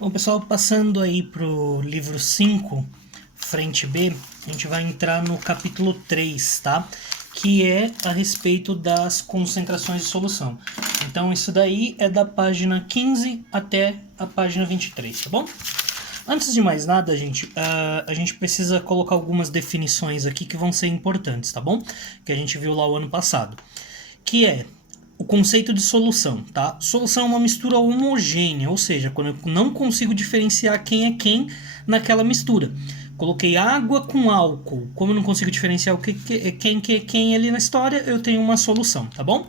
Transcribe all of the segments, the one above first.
Bom, pessoal, passando aí para o livro 5, frente B, a gente vai entrar no capítulo 3, tá? Que é a respeito das concentrações de solução. Então, isso daí é da página 15 até a página 23, tá bom? Antes de mais nada, gente, a gente precisa colocar algumas definições aqui que vão ser importantes, tá bom? Que a gente viu lá o ano passado. Que é o conceito de solução, tá? Solução é uma mistura homogênea, ou seja, quando eu não consigo diferenciar quem é quem naquela mistura. Coloquei água com álcool. Como eu não consigo diferenciar quem é quem ali na história, eu tenho uma solução, tá bom?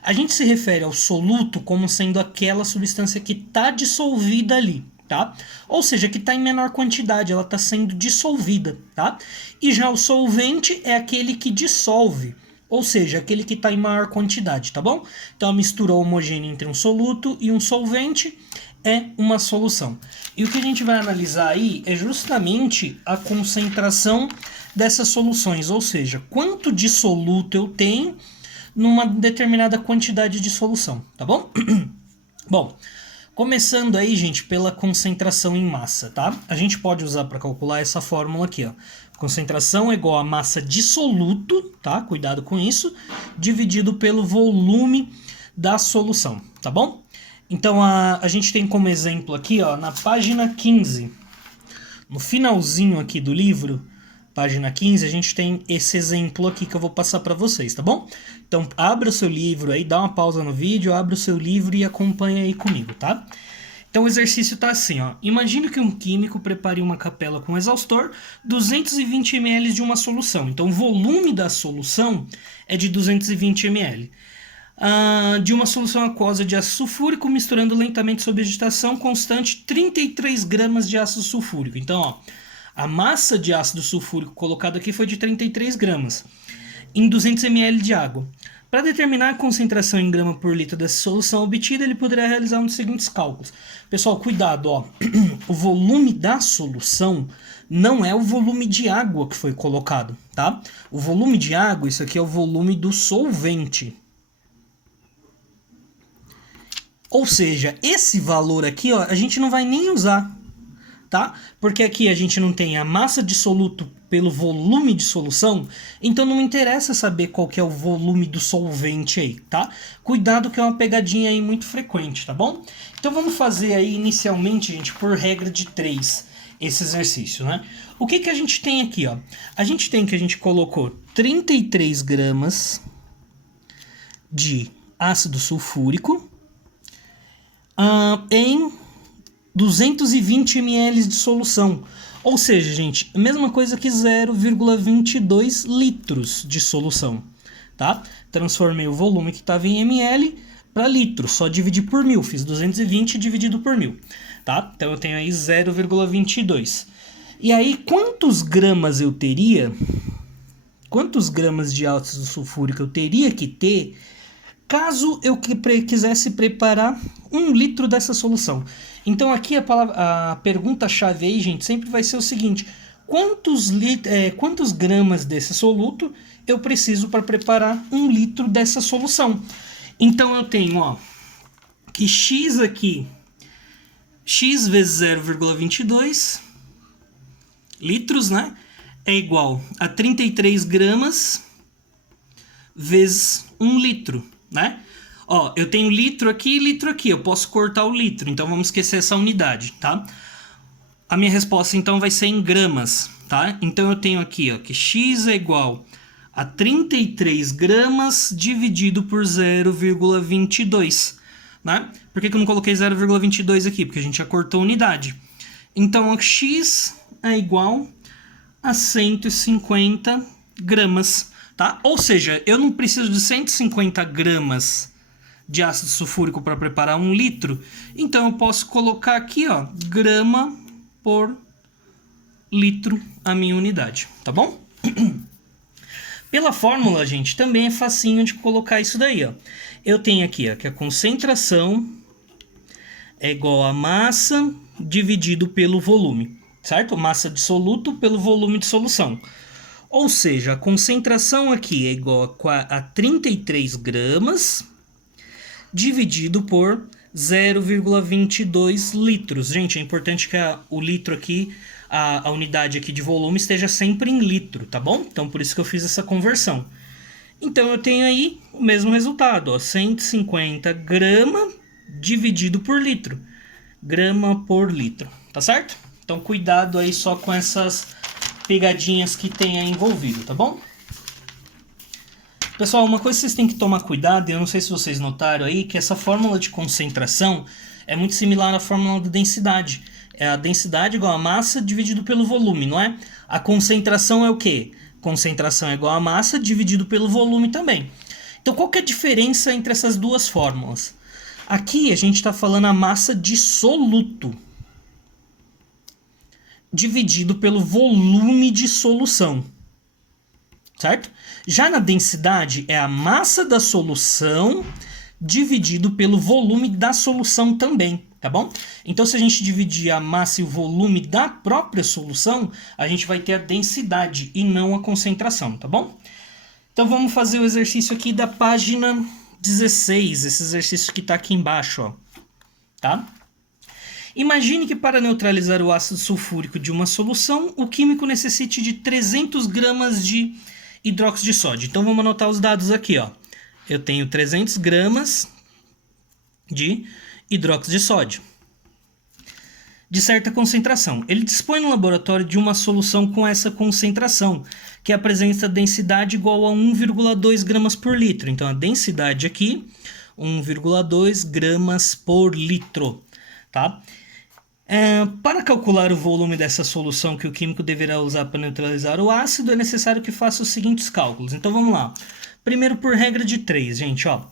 A gente se refere ao soluto como sendo aquela substância que está dissolvida ali, tá? Ou seja, que está em menor quantidade, ela está sendo dissolvida, tá? E já o solvente é aquele que dissolve, ou seja, aquele que está em maior quantidade, tá bom? Então a mistura homogênea entre um soluto e um solvente é uma solução. E o que a gente vai analisar aí é justamente a concentração dessas soluções, ou seja, quanto de soluto eu tenho numa determinada quantidade de solução, tá bom? Bom, começando aí, gente, pela concentração em massa, tá? A gente pode usar para calcular essa fórmula aqui, ó. Concentração é igual a massa de soluto, tá? Cuidado com isso, dividido pelo volume da solução, tá bom? Então, a gente tem como exemplo aqui, ó, na página 15, no finalzinho aqui do livro, página 15, a gente tem esse exemplo aqui que eu vou passar para vocês, tá bom? Então, abra o seu livro aí, dá uma pausa no vídeo, abra o seu livro e acompanha aí comigo, tá? Então, o exercício tá assim, ó. Imagine que um químico prepare uma capela com exaustor, 220 ml de uma solução. Então, o volume da solução é de 220 ml. De uma solução aquosa de ácido sulfúrico, misturando lentamente sob agitação constante 33 gramas de ácido sulfúrico. Então, ó, a massa de ácido sulfúrico colocada aqui foi de 33 gramas em 200 ml de água. Para determinar a concentração em grama por litro dessa solução obtida, ele poderá realizar um dos seguintes cálculos. Pessoal, cuidado, ó. O volume da solução não é o volume de água que foi colocado, tá? O volume de água, isso aqui é o volume do solvente. Ou seja, esse valor aqui, ó, a gente não vai nem usar, tá? Porque aqui a gente não tem a massa de soluto pelo volume de solução, então não me interessa saber qual que é o volume do solvente aí, tá? Cuidado que é uma pegadinha aí muito frequente, tá bom? Então vamos fazer aí inicialmente, gente, por regra de 3, esse exercício, né? O que que a gente tem aqui, ó? A gente tem que a gente colocou 33 gramas de ácido sulfúrico em 220 ml de solução. Ou seja, gente, a mesma coisa que 0,22 litros de solução, tá? Transformei o volume que estava em ml para litro, só dividi por 1000, fiz 220 dividido por 1000, tá? Então eu tenho aí 0,22. E aí, quantos gramas eu teria? Quantos gramas de ácido sulfúrico eu teria que ter caso eu quisesse preparar 1 litro dessa solução? Então aqui a pergunta-chave aí, gente, sempre vai ser o seguinte: quantos gramas desse soluto eu preciso para preparar 1 litro dessa solução? Então eu tenho, ó, que x aqui, x vezes 0,22 litros, né? É igual a 33 gramas vezes 1 litro, né? Ó, eu tenho litro aqui, eu posso cortar o litro, então vamos esquecer essa unidade, tá? A minha resposta então vai ser em gramas, tá? Então eu tenho aqui, ó, que x é igual a 33 gramas dividido por 0,22, né? Por que eu não coloquei 0,22 aqui? Porque a gente já cortou a unidade. Então, ó, x é igual a 150 gramas, tá? Ou seja, eu não preciso de 150 gramas de ácido sulfúrico para preparar 1 litro, então eu posso colocar aqui, ó, grama por litro a minha unidade, tá bom? Pela fórmula, gente, também é facinho de colocar isso daí, ó. Eu tenho aqui, ó, que a concentração é igual a massa dividido pelo volume, certo? Massa de soluto pelo volume de solução. Ou seja, a concentração aqui é igual a 33 gramas dividido por 0,22 litros. Gente, é importante que o litro aqui, a unidade aqui de volume esteja sempre em litro, tá bom? Então por isso que eu fiz essa conversão. Então eu tenho aí o mesmo resultado, ó, 150 grama dividido por litro. Grama por litro, tá certo? Então cuidado aí só com essas pegadinhas que tem aí envolvido, tá bom? Pessoal, uma coisa que vocês têm que tomar cuidado, e eu não sei se vocês notaram aí, que essa fórmula de concentração é muito similar à fórmula da densidade. É a densidade igual a massa dividido pelo volume, não é? A concentração é o quê? Concentração é igual a massa dividido pelo volume também. Então qual que é a diferença entre essas duas fórmulas? Aqui a gente está falando a massa dissoluto dividido pelo volume de solução. Certo? Já na densidade é a massa da solução dividido pelo volume da solução também, tá bom? Então se a gente dividir a massa e o volume da própria solução, a gente vai ter a densidade e não a concentração, tá bom? Então vamos fazer o exercício aqui da página 16, esse exercício que está aqui embaixo, ó, tá? Imagine que para neutralizar o ácido sulfúrico de uma solução, o químico necessite de 300 gramas de hidróxido de sódio. Então vamos anotar os dados aqui, ó. Eu tenho 300 gramas de hidróxido de sódio de certa concentração. Ele dispõe no laboratório de uma solução com essa concentração, que apresenta densidade igual a 1,2 gramas por litro. Então a densidade aqui, 1,2 gramas por litro, tá? Para calcular o volume dessa solução que o químico deverá usar para neutralizar o ácido, é necessário que faça os seguintes cálculos. Então vamos lá. Primeiro por regra de 3, gente, ó.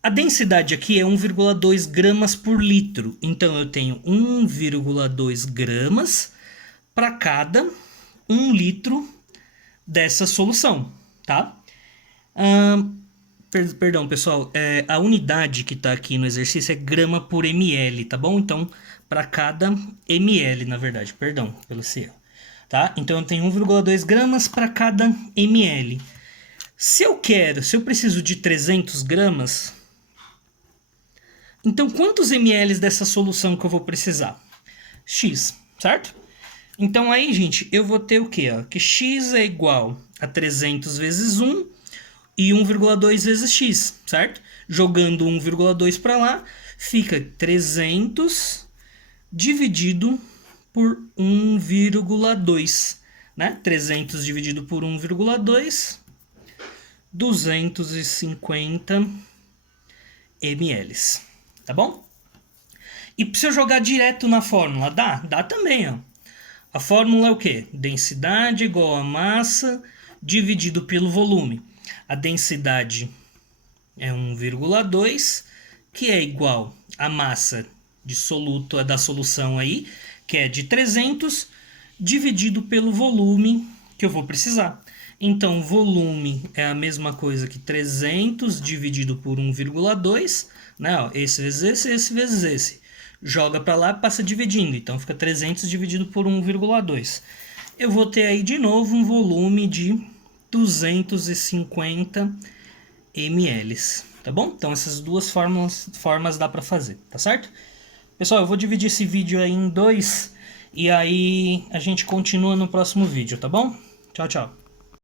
A densidade aqui é 1,2 gramas por litro. Então eu tenho 1,2 gramas para cada 1 litro dessa solução, tá? Perdão, pessoal, a unidade que está aqui no exercício é grama por ml, tá bom? Então, para cada ml, na verdade, perdão pelo esse erro, tá? Então, eu tenho 1,2 gramas para cada ml. Se eu preciso de 300 gramas, então quantos ml dessa solução que eu vou precisar? X, certo? Então, aí, gente, eu vou ter o quê? Ó? Que x é igual a 300 vezes 1 e 1,2 vezes x, certo? Jogando 1,2 para lá, fica 300 dividido por 1,2, né? 300 dividido por 1,2, 250 ml, tá bom? E se eu jogar direto na fórmula, dá? Dá também, ó. A fórmula é o quê? Densidade igual a massa dividido pelo volume. A densidade é 1,2, que é igual à massa dissoluto da solução aí, que é de 300, dividido pelo volume que eu vou precisar. Então, volume é a mesma coisa que 300 dividido por 1,2, né? Ó, esse vezes esse vezes esse. Joga para lá e passa dividindo. Então, fica 300 dividido por 1,2. Eu vou ter aí de novo um volume de 250 ml, tá bom? Então essas duas formas dá para fazer, tá certo? Pessoal, eu vou dividir esse vídeo aí em 2 e aí a gente continua no próximo vídeo, tá bom? Tchau, tchau.